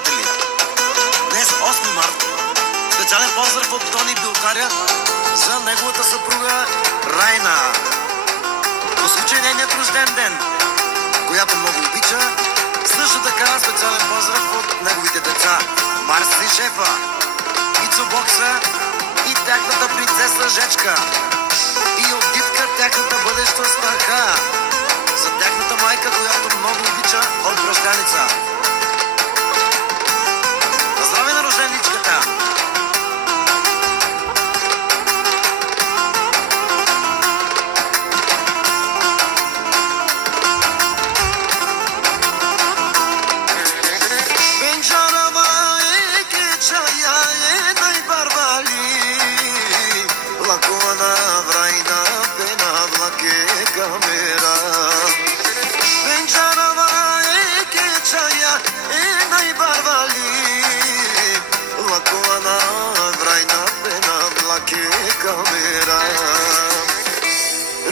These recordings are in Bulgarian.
приятели! Днес 8 март. Специален поздрав от Тони Билкаря за неговата съпруга Райна. По случай нейният рожден ден, която много обича. Също така специален поздрав от неговите деца Марси Шефа, Ицо Бокса и тяхната принцеса Жечка. И от Дитка, тяхната бъдеща снаха. За тяхната майка, която много обича от Бръщаница. Здравей на рожденичката!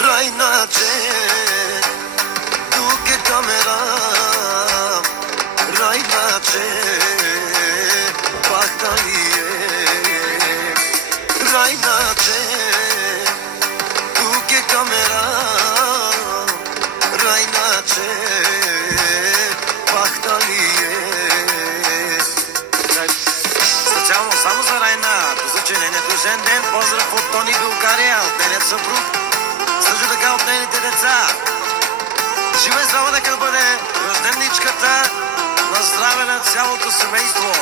Rajnače, duke kamera, Rajnače, pahdaliye, Rajnače, duke kamera, Rajnače, pahdaliye. Специално само за Райна, по случай нейният рожден ден, поздрав от Тони Билкаря, от нейният съпруг, също така от нейните деца. Жива и здрава нека бъде рожденничката, на здраве на цялото семейство.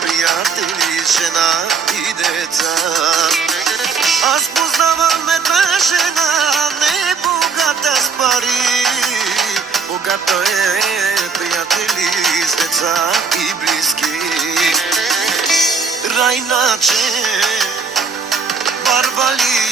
Приятели, жена и деца. Аз познавам една жена, не богата с пари. Богата е приятели с деца и близки. Райначе, Барбали.